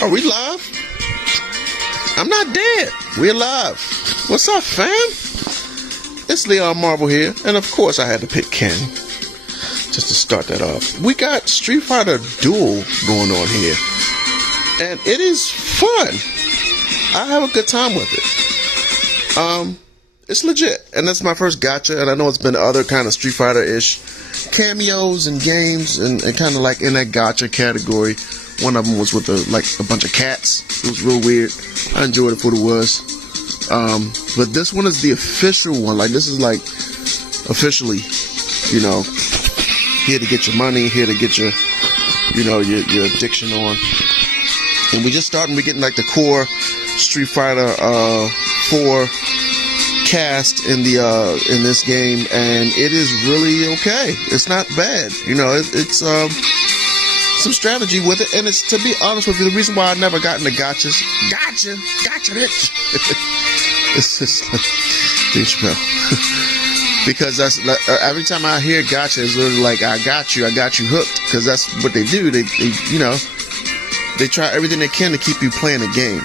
Are we live? I'm not dead. We're live. What's up, fam? It's Leonmarvel here, and of course I had to pick Ken just to start that off. We got Street Fighter Duel going on here, and it is fun. I have a good time with it. It's legit, and that's my first gacha, and I know it's been other kind of Street Fighter-ish cameos and games, and kind of like in that gacha category. One of them was with a bunch of cats. It was real weird. I enjoyed it for what it was. But this one is the official one. Like, this is like officially, you know, here to get your money, here to get your, you know, your addiction on. And we just starting, we're getting like the core Street Fighter 4 cast in this game, and it is really okay. It's not bad. You know, it's some strategy with it, and it's, to be honest with you, the reason why I never got into gotchas. Gotcha, bitch. It's just Dave Chappelle. Because that's every time I hear gotcha, it's literally like, I got you hooked. Because that's what they do. They you know, they try everything they can to keep you playing a game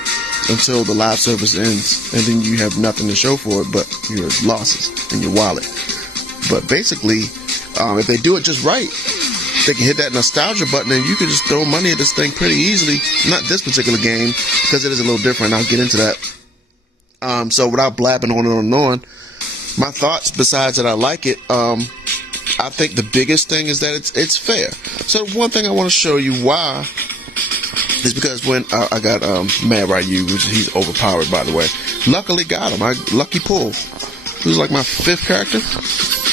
until the live service ends, and then you have nothing to show for it but your losses in your wallet. But basically, if they do it just right, they can hit that nostalgia button and you can just throw money at this thing pretty easily. Not this particular game, because it is a little different. I'll get into that. So without blabbing on and on, my thoughts, besides that I like it, I think the biggest thing is that it's fair. So one thing I want to show you why is because when I got Mad Ryu, which he's overpowered, by the way. Luckily got him. Lucky pull. He was like my 5th character.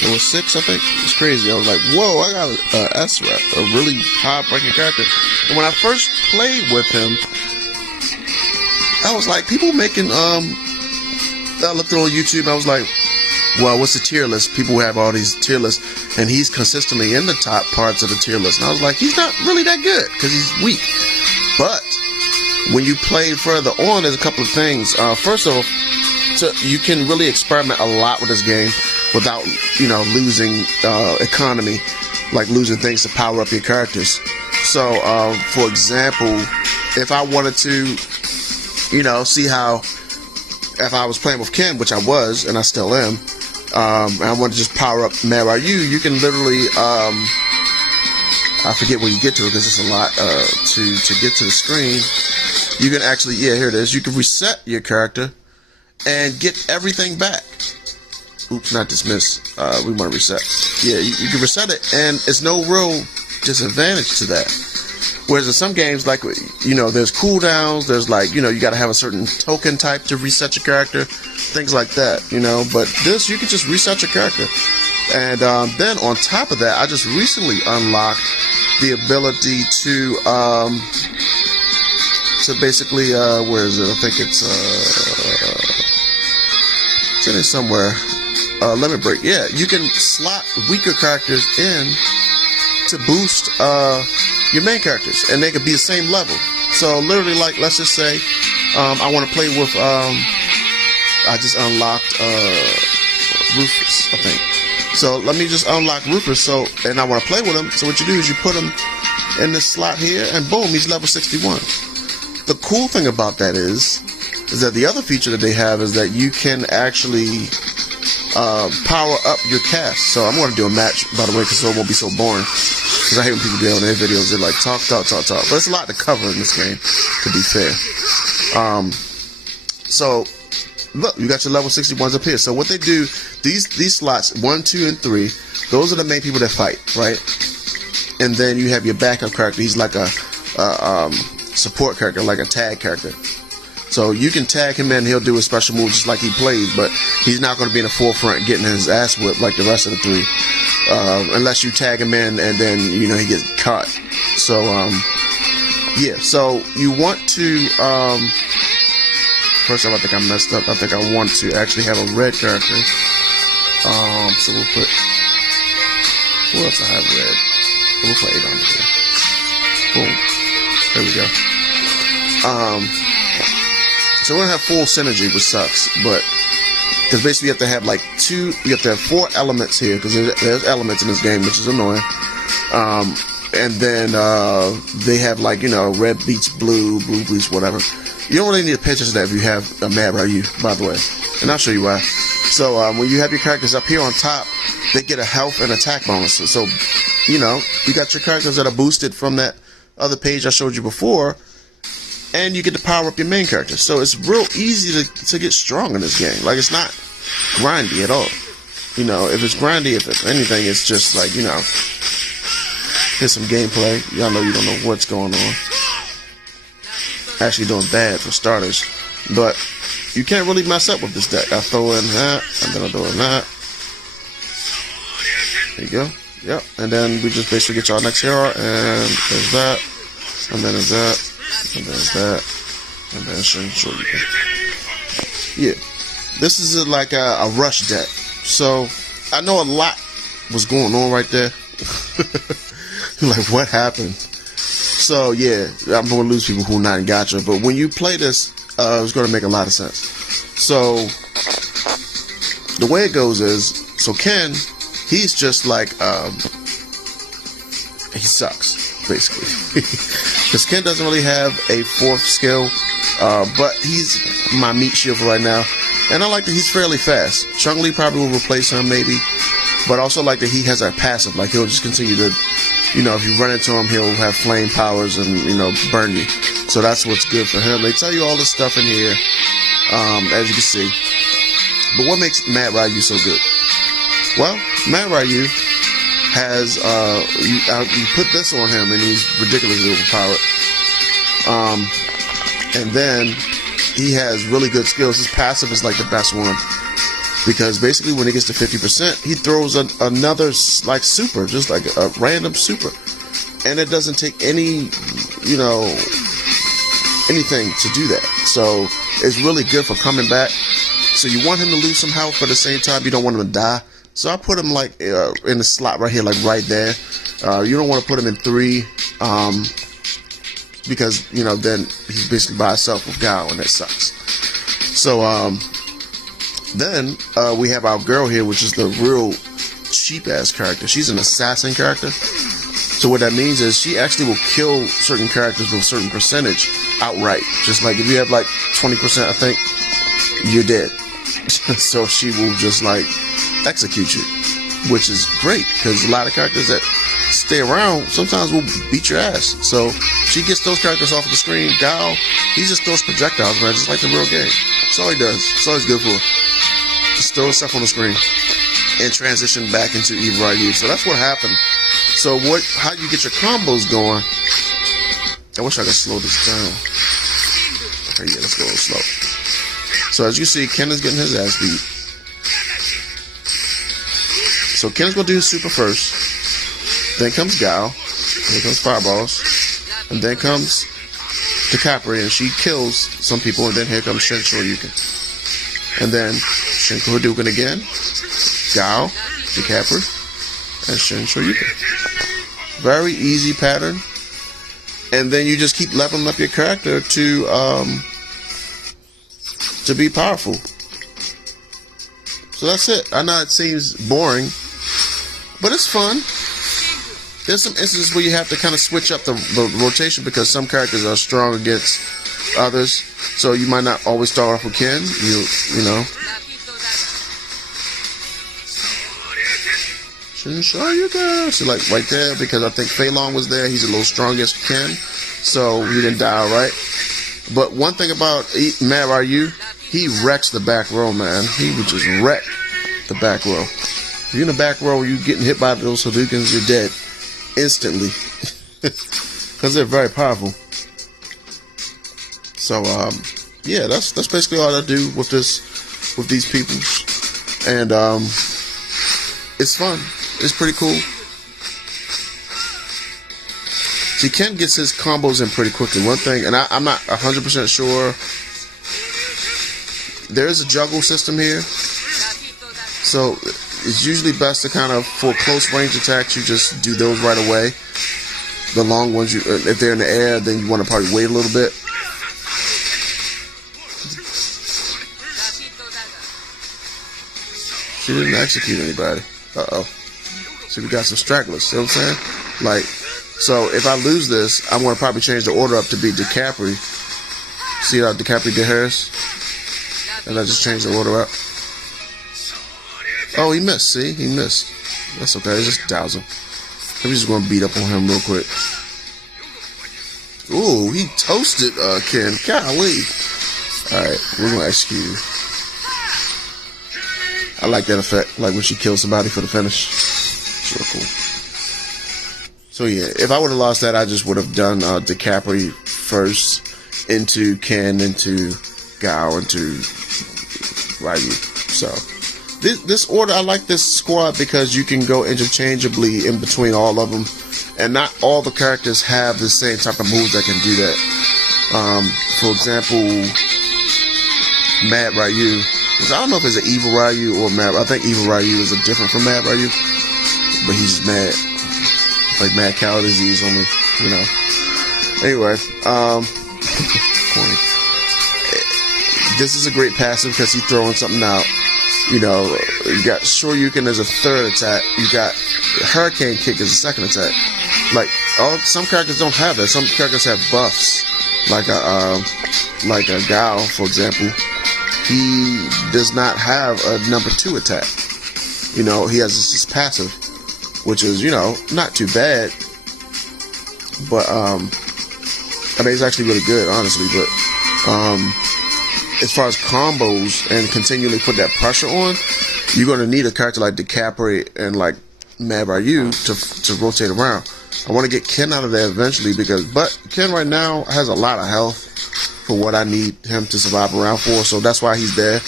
It was 6, I think. It's crazy. I was like, whoa, I got a S-Rep, a really high-ranking character. And when I first played with him, I was like, people making, I looked on YouTube and I was like, well, what's the tier list? People have all these tier lists, and he's consistently in the top parts of the tier list. And I was like, he's not really that good, because he's weak. But when you play further on, there's a couple of things. First off, you can really experiment a lot with this game without, you know, losing economy, like losing things to power up your characters. So, for example, if I wanted to, you know, see how, if I was playing with Ken, which I was, and I still am, and I want to just power up Mad Ryu, you can literally, I forget where you get to it because it's a lot to get to the screen. You can actually, yeah, here it is. You can reset your character and get everything back. Oops, not dismiss. We want to reset. Yeah, you can reset it, and it's no real disadvantage to that. Whereas in some games, like, you know, there's cooldowns, there's like, you know, you got to have a certain token type to reset your character, things like that, you know. But this, you can just reset your character. And then on top of that, I just recently unlocked the ability to basically, where is it? I think it's in there somewhere. Limit Break. Yeah, you can slot weaker characters in to boost your main characters, and they could be the same level. So literally, like, let's just say I want to play with I just unlocked Rufus, I think. So let me just unlock Rufus, and I want to play with him. So what you do is you put him in this slot here, and boom, he's level 61. The cool thing about that is that the other feature that they have is that you can actually power up your cast. So I'm going to do a match, by the way, because it won't be so boring. Because I hate when people do on their videos. They're like, talk. But it's a lot to cover in this game, to be fair. So, look, you got your level 61s up here. So what they do, these slots, 1, 2, and 3, those are the main people that fight, right? And then you have your backup character. He's like a support character, like a tag character. So you can tag him in, he'll do a special move just like he plays, but he's not going to be in the forefront getting his ass whipped like the rest of the 3. Unless you tag him in and then, you know, he gets caught. So, yeah, so you want to, first off, I think I messed up. I think I want to actually have a red character. So we'll put, what else I have red? We'll put 8 on here. Boom. There we go. So we're gonna have full synergy, which sucks, but because basically you have to have like you have to have 4 elements here, because there's elements in this game, which is annoying. And then they have like, red beats blue, blue beats whatever. You don't really need to pay attention to that if you have a Mad Ryu, by the way. And I'll show you why. So when you have your characters up here on top, they get a health and attack bonus. So, you got your characters that are boosted from that other page I showed you before, and you get to power up your main character. So it's real easy to get strong in this game. Like, it's not grindy at all. If it's grindy, if anything, it's just like, here's some gameplay. Y'all know you don't know what's going on. Actually doing bad for starters. But you can't really mess up with this deck. I throw in that, and then I throw in that. There you go. Yep. And then we just basically get y'all next hero, and there's that, and then there's that, and there's that, and then sure you can. Yeah. This is like a rush deck. So I know a lot was going on right there. Like, what happened? So yeah, I'm going to lose people who are not in Gacha, but when you play this, it's going to make a lot of sense. So the way it goes is, so Ken, he's just like, he sucks, basically. Because Ken doesn't really have a fourth skill, but he's my meat shield for right now. And I like that he's fairly fast. Chun-Li probably will replace him, maybe. But I also like that he has a passive. Like, he'll just continue to, if you run into him, he'll have flame powers and, burn you. So that's what's good for him. They tell you all this stuff in here, as you can see. But what makes Mad Ryu so good? Well, Mad Ryu has, you put this on him and he's ridiculously overpowered. And then he has really good skills. His passive is like the best one. Because basically when it gets to 50%, he throws another, like, super, just like a random super. And it doesn't take any, anything to do that. So it's really good for coming back. So you want him to lose some health, but at the same time, you don't want him to die. So I put him, like, in the slot right here, like right there. You don't want to put him in 3, because, then he's basically by himself with Gao, and that sucks. So, then we have our girl here, which is the real cheap-ass character. She's an assassin character. So what that means is she actually will kill certain characters with a certain percentage outright. Just like if you have like 20%, I think, you're dead. So she will just like execute you, which is great because a lot of characters that stay around sometimes will beat your ass. So she gets those characters off of the screen. Gao, he just throws projectiles, man, just like the real game. That's all he does. That's all he's good for. Just throw stuff on the screen and transition back into Evil Ryu. So that's what happened. So how you get your combos going? I wish I could slow this down. Okay, yeah, let's go a little slow. So as you see, Ken is getting his ass beat. So Ken's gonna do his super first. Then comes Gao. Then comes Fireballs. And then comes Takapri, and she kills some people. And then here comes Shin Shoryuken. And then Shin Hadouken again. Gao, Takapri, and Shin Shoryuken. Very easy pattern. And then you just keep leveling up your character to be powerful. So that's it. I know it seems boring, but it's fun. There's some instances where you have to kind of switch up the rotation because some characters are strong against others. So you might not always start off with Ken. You know. Shouldn't show you guys. So like right there, because I think Fei Long was there. He's a little strong against Ken, so he didn't die right. But one thing about Mad Ryu, he wrecks the back row, man. He would just wreck the back row. If you're in the back row, you're getting hit by those Hadoukens, you're dead instantly because they're very powerful. So yeah, that's basically all I do with these people, and it's fun. It's pretty cool. See, Ken gets his combos in pretty quickly. One thing, and I'm not 100% sure, there is a juggle system here. So it's usually best to kind of, for close range attacks, you just do those right away. The long ones, if they're in the air, then you want to probably wait a little bit. She didn't execute anybody. Uh-oh. See, we got some stragglers. See what I'm saying? Like, So if I lose this, I'm going to probably change the order up to be DiCaprio. See how DiCaprio get hers? And I just change the order up. Oh, he missed. See? He missed. That's okay. Just douse him. I'm just going to beat up on him real quick. Ooh, he toasted Ken. Golly. Alright, we're going to execute you. I like that effect. Like when she kills somebody for the finish. It's real cool. So yeah, if I would have lost that, I just would have done DiCaprio first, into Ken, into Gao, into Ryu. So this order, I like this squad because you can go interchangeably in between all of them, and not all the characters have the same type of moves that can do that. For example, Mad Ryu. I don't know if it's an evil Ryu or Mad. I think evil Ryu is different from Mad Ryu, but he's just mad. Like mad cow disease on the, you know. Anyway, corny. This is a great passive because he's throwing something out. You know, you got Shoryuken as a third attack. You got Hurricane Kick as a second attack. Like some characters don't have that. Some characters have buffs, like a Gao, for example. He does not have a number 2 attack. You know, he has this passive, which is, you know, not too bad. But, I mean, it's actually really good, honestly. But, as far as combos and continually put that pressure on, you're going to need a character like DiCaprio and like Mad Ryu to rotate around. I want to get Ken out of there eventually but Ken right now has a lot of health for what I need him to survive around for, so that's why he's there.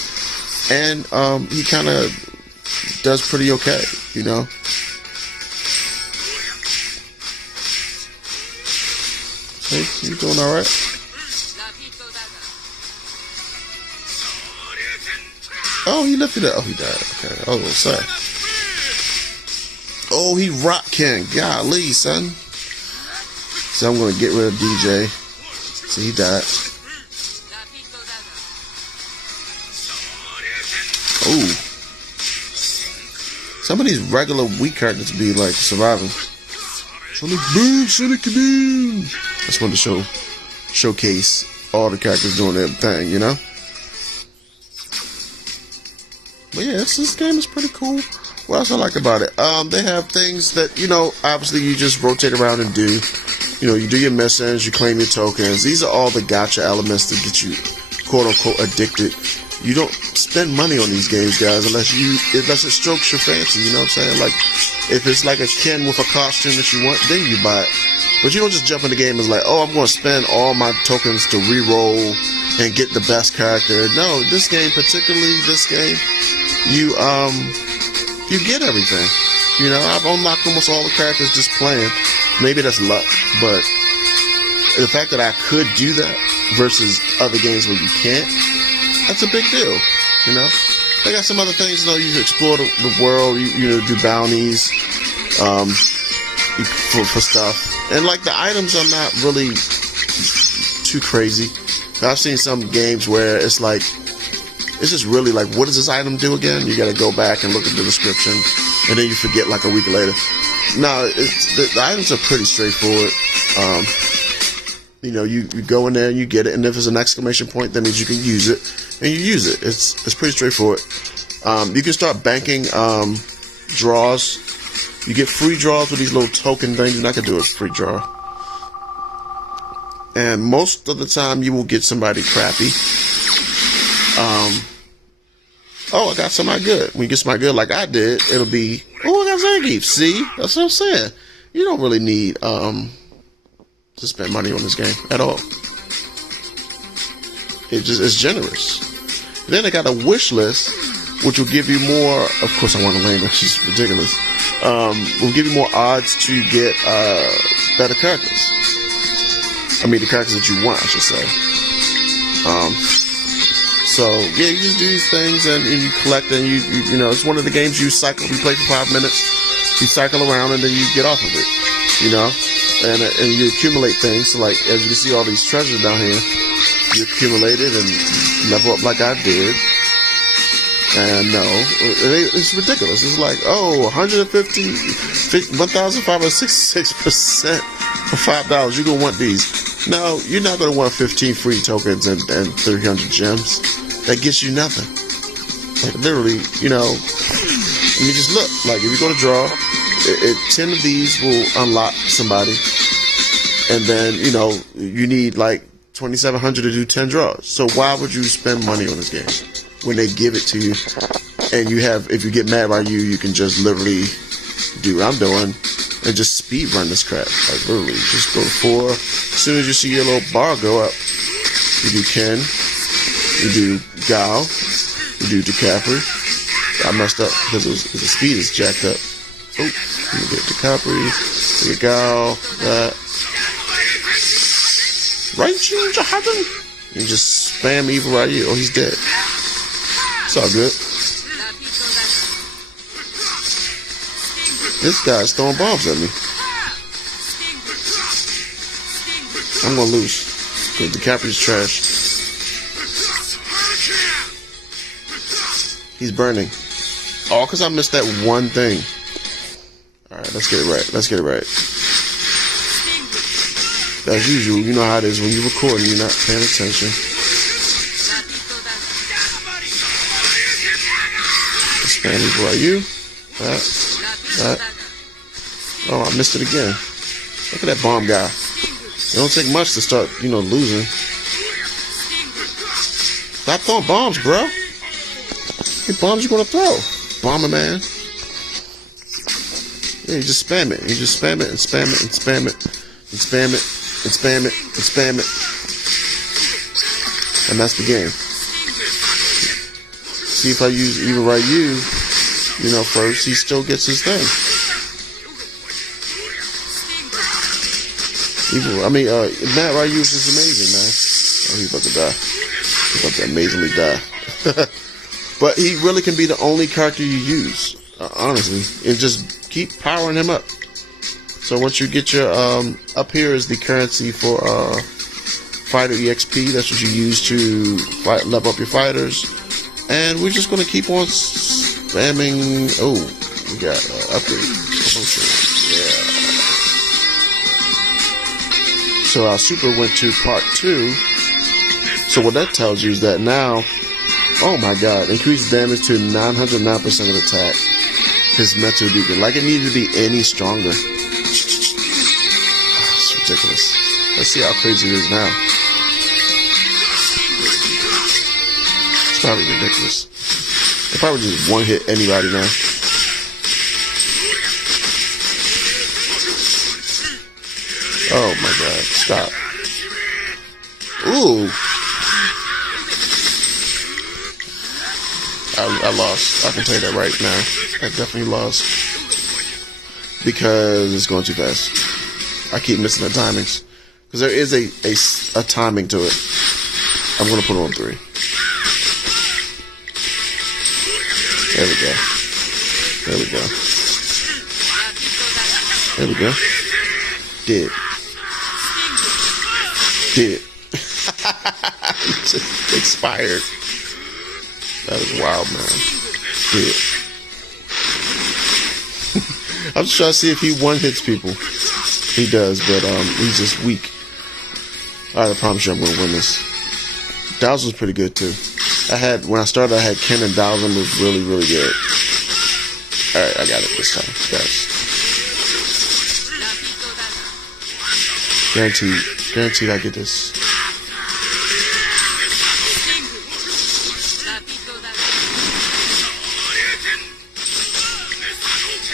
And he kind of does pretty okay, you know. Hey, you doing all right? Oh, he lifted it. Oh, he died. Okay. Oh, sorry. Oh, he rocked Ken. Golly, son. So I'm gonna get rid of DJ. So he died. Ooh. Some of these regular weak characters be like surviving. Sonic Boom, Sonic Kaboom. I just wanted to showcase all the characters doing their thing, you know? But yeah, this game is pretty cool. What else I like about it? They have things that, you know, obviously you just rotate around and do. You know, you do your missions, you claim your tokens. These are all the gacha elements that get you, quote unquote, addicted. You don't spend money on these games, guys, unless it strokes your fancy, you know what I'm saying? Like, if it's like a Ken with a costume that you want, then you buy it. But you don't just jump in the game and it's like, oh, I'm going to spend all my tokens to re-roll and get the best character. No, this game, particularly this game, you get everything. You know, I've unlocked almost all the characters just playing. Maybe that's luck, but the fact that I could do that versus other games where you can't, that's a big deal. You know, they got some other things. You know, you explore the world. You know, do bounties for stuff, and like the items are not really too crazy. I've seen some games where it's like, it's just really like, what does this item do again? You got to go back and look at the description, and then you forget like a week later. No, the items are pretty straightforward. You know, you go in there and you get it, and if it's an exclamation point, that means you can use it, and you use it. It's pretty straightforward. You can start banking draws. You get free draws with these little token things, and I can do a free draw. And most of the time, you will get somebody crappy. Oh, I got somebody good. When you get somebody good like I did, it'll be, oh, I got Zangief. See? That's what I'm saying. You don't really need to spend money on this game at all. It's generous. Then they got a wish list, which will give you more. Of course, I want to land. She's ridiculous. Will give you more odds to get better characters. I mean, the characters that you want, I should say. So yeah, you just do these things and you collect, and you know, it's one of the games you play for 5 minutes. You cycle around and then you get off of it. You know, and you accumulate things. So like, as you can see, all these treasures down here, you accumulate it and level up like I did. And no, it's ridiculous. It's like, oh, 1,566% for $5. You're going to want these. No, you're not going to want 15 free tokens and 300 gems. That gets you nothing. Like, literally, you know, I mean, just look. Like, if you go to draw, 10 of these will unlock somebody. And then, you know, you need like 2,700 to do 10 draws. So why would you spend money on this game when they give it to you? And you have, if you get mad by you can just literally do what I'm doing and just speed run this crap. Like, literally, just go to 4. As soon as you see your little bar go up, you do Ken, you do Gal, you do DiCaprio. I messed up because the speed is jacked up. Oh, you get DiCaprio, you get Gal, that. Right, you heaven? You just spam evil right here. Oh, he's dead. It's all good. This guy's throwing bombs at me. I'm gonna lose because DiCaprio's trash. He's burning. All because I missed that one thing. Alright, let's get it right. Let's get it right. As usual, you know how it is when you're recording, you're not paying attention. Spanish for you. That. Oh, I missed it again. Look at that bomb guy. It don't take much to start, you know, losing. Stop throwing bombs, bro. What bombs you gonna throw? Bomber man. Yeah, you just spam it. You just spam it and spam it and spam it and spam it and spam it and spam it. And that's the game. See if I use even right you know, first, he still gets his thing. Matt Ryu is just amazing, man. Oh, he's about to die. He's about to amazingly die. But he really can be the only character you use, honestly. And just keep powering him up. So once you get your, up here is the currency for, fighter EXP. That's what you use to level up your fighters. And we're just going to keep on spamming. Oh, we got upgrade. Promotion. Yeah. So our super went to part 2. So what that tells you is that now, oh my god, increased damage to 909% of attack. His Metal Deacon. Like it needed to be any stronger. It's ridiculous. Let's see how crazy it is now. It's probably ridiculous. It probably just one hit anybody now. Oh my god, stop. Ooh. I lost. I can tell you that right now. I definitely lost. Because it's going too fast. I keep missing the timings. Because there is a timing to it. I'm going to put it on 3. There we go. There we go. There we go. Did. Just expired. That is wild, man. Did. I'm just trying to see if he one-hits people. He does, but he's just weak. Alright, I promise you I'm going to win this. Dow's was pretty good, too. When I started, I had Ken and Dowsing was really, really good. Alright, I got it this time, guys. Guaranteed I get this.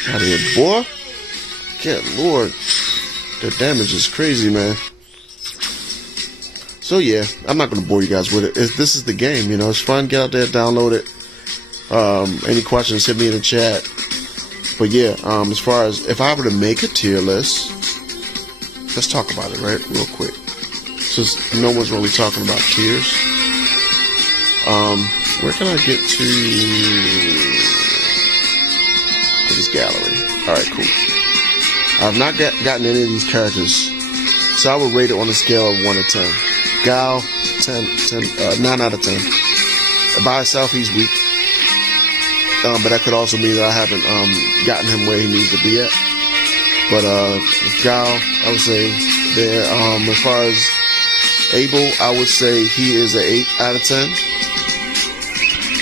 Out of here, boy. Good lord. The damage is crazy, man. So yeah, I'm not going to bore you guys with it. This is the game, you know. It's fun. Get out there, download it. Any questions, hit me in the chat. But yeah, as far as if I were to make a tier list, let's talk about it, right? Real quick. Since no one's really talking about tiers. Where can I get to this gallery? Alright, cool. I've not gotten any of these characters. So I would rate it on a scale of 1 to 10. Gal, 9 out of 10. By itself, he's weak. But that could also mean that I haven't gotten him where he needs to be at. But Gal, I would say there. As far as Abel, I would say he is an 8 out of 10.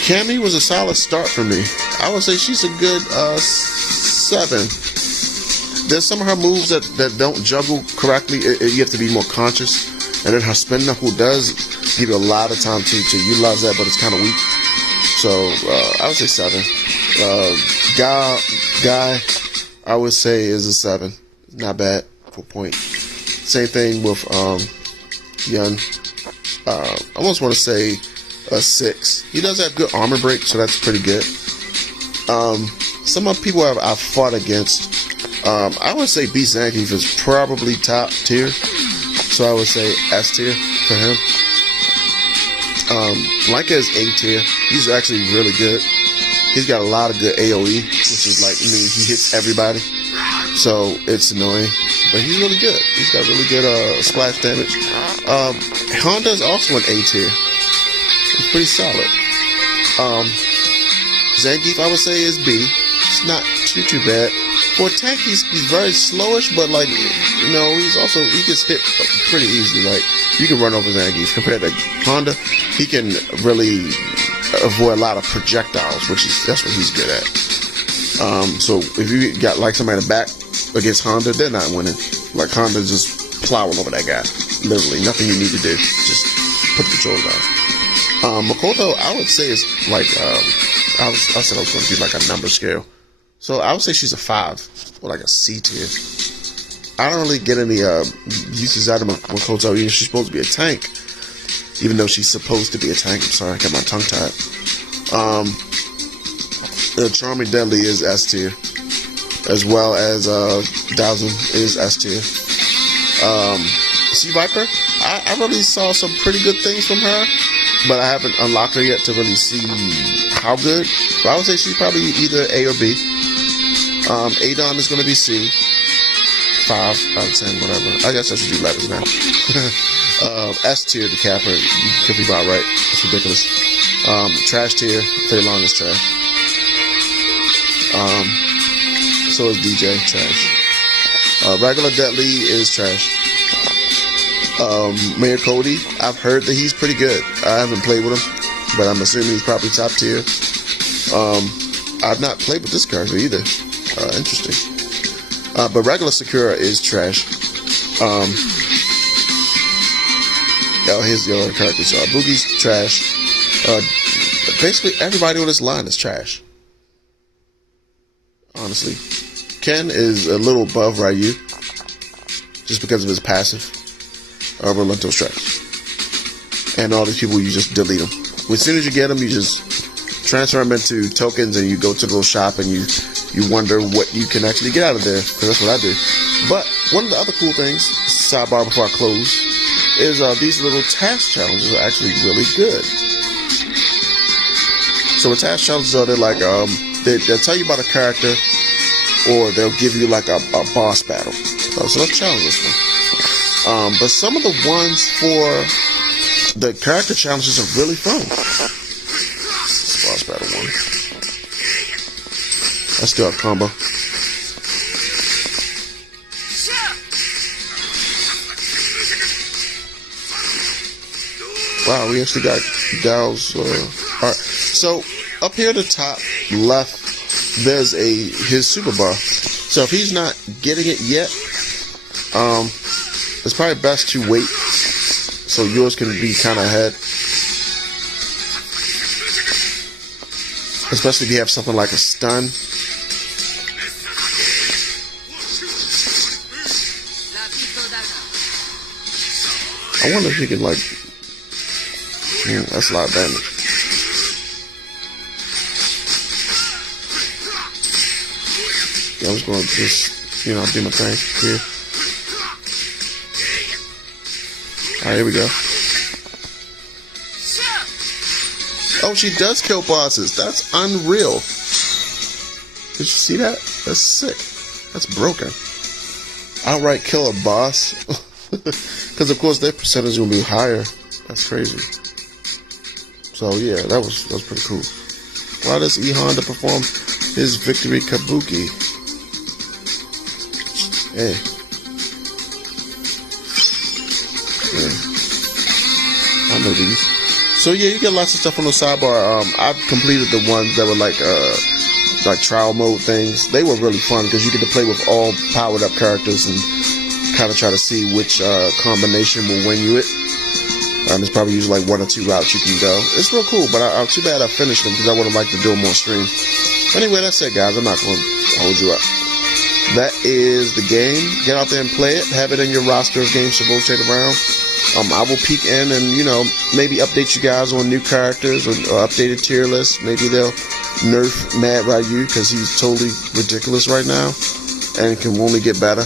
Cammy was a solid start for me. I would say she's a good 7. There's some of her moves that don't juggle correctly. You have to be more conscious. And then her spin knuckle does give you a lot of time to utilize that, but it's kind of weak. So I would say 7. Guy, I would say is a 7. Not bad for point. Same thing with Yun. I almost want to say a 6. He does have good armor break, so that's pretty good. Some of people I've fought against. I would say B. Zangief is probably top tier. So I would say S tier for him. Leica is A tier. He's actually really good. He's got a lot of good AoE, which is like, he hits everybody. So it's annoying. But he's really good. He's got really good splash damage. Honda is also an A tier. It's pretty solid. Zangief, I would say, is B. It's not too bad. For a tank, he's very slowish, but like, he gets hit pretty easily. Like, you can run over Zangief. Compared to Honda, he can really avoid a lot of projectiles, that's what he's good at. So if you got like somebody in the back against Honda, they're not winning. Like, Honda's just plowing over that guy. Literally, nothing you need to do. Just put the controls on. Makoto, I would say is like, I said I was going to do like a number scale. So I would say she's a 5 or like a C tier. I don't really get any uses out of Makoto. She's supposed to be a tank, even though she's supposed to be a tank. I'm sorry, I got my tongue tied. Charming Deadly is S tier, as well as Daozun is S tier. Sea Viper, I really saw some pretty good things from her, but I haven't unlocked her yet to really see how good. But I would say she's probably either A or B. Adon is going to be C. 5 out of 10, whatever. I guess I should do letters now. S tier, the Capper. You could be about right. It's ridiculous. Trash tier, Fei Long is trash. So is DJ, trash. Regular Deadly is trash. Mayor Cody, I've heard that he's pretty good. I haven't played with him, but I'm assuming he's probably top tier. I've not played with this character either. Interesting. But regular Sakura is trash. Here's the other characters. Boogie's trash. Basically, everybody on this line is trash. Honestly. Ken is a little above Ryu. Just because of his passive. Relento's trash. And all these people, you just delete them. As soon as you get them, you just transfer them into tokens and you go to the little shop and you wonder what you can actually get out of there, because that's what I do. But one of the other cool things, sidebar before I close, is these little task challenges are actually really good. So the task challenges are, they're like, they'll tell you about a character, or they'll give you like a boss battle. So let's challenge this one. But some of the ones for the character challenges are really fun. This boss battle one. Let's do a combo. Wow, we actually got Gao's. Alright, so up here at the top left, there's his super bar. So if he's not getting it yet, it's probably best to wait so yours can be kind of ahead. Especially if you have something like a stun. I wonder if he could like. That's a lot of damage. Yeah, I was going to just, do my thing here. Alright, here we go. Oh, she does kill bosses. That's unreal. Did you see that? That's sick. That's broken. Outright kill a boss. Because of course their percentage will be higher. That's crazy. So yeah, that was pretty cool. Why does E Honda perform his victory kabuki? Hey. Yeah. I know these. So yeah, you get lots of stuff on the sidebar. I've completed the ones that were like trial mode things. They were really fun because you get to play with all powered up characters and kind of try to see which combination will win you it. There's probably usually like 1 or 2 routes you can go. It's real cool, but I'm too bad I finished them because I would have liked to do them on stream. Anyway, that's it, guys. I'm not going to hold you up. That is the game. Get out there and play it. Have it in your roster of games to rotate around. I will peek in and, maybe update you guys on new characters or updated tier lists. Maybe they'll nerf Mad Ryu because he's totally ridiculous right now and can only get better.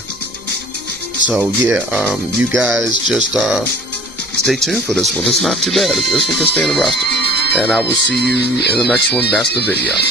So, yeah, you guys just stay tuned for this one. It's not too bad. This one can stay in the roster. And I will see you in the next one. That's the video.